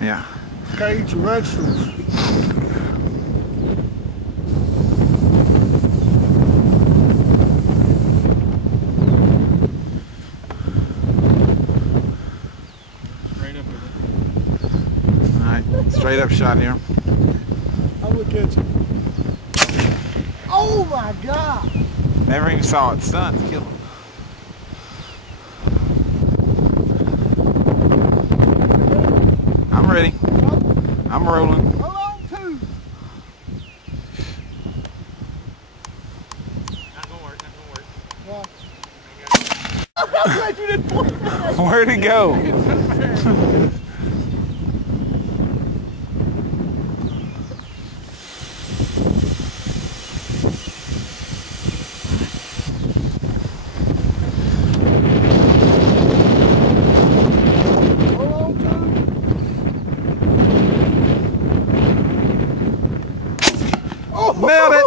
Yeah. Okay, eat your vegetables. Alright, straight up shot here. I'll look at you. Oh my God! Never even saw it. Stun's kill him. I'm ready. I'm rolling. Hold on, two. Not gonna work, not gonna work. Well, I'm glad you didn't point that. Where'd it go? Nailed it!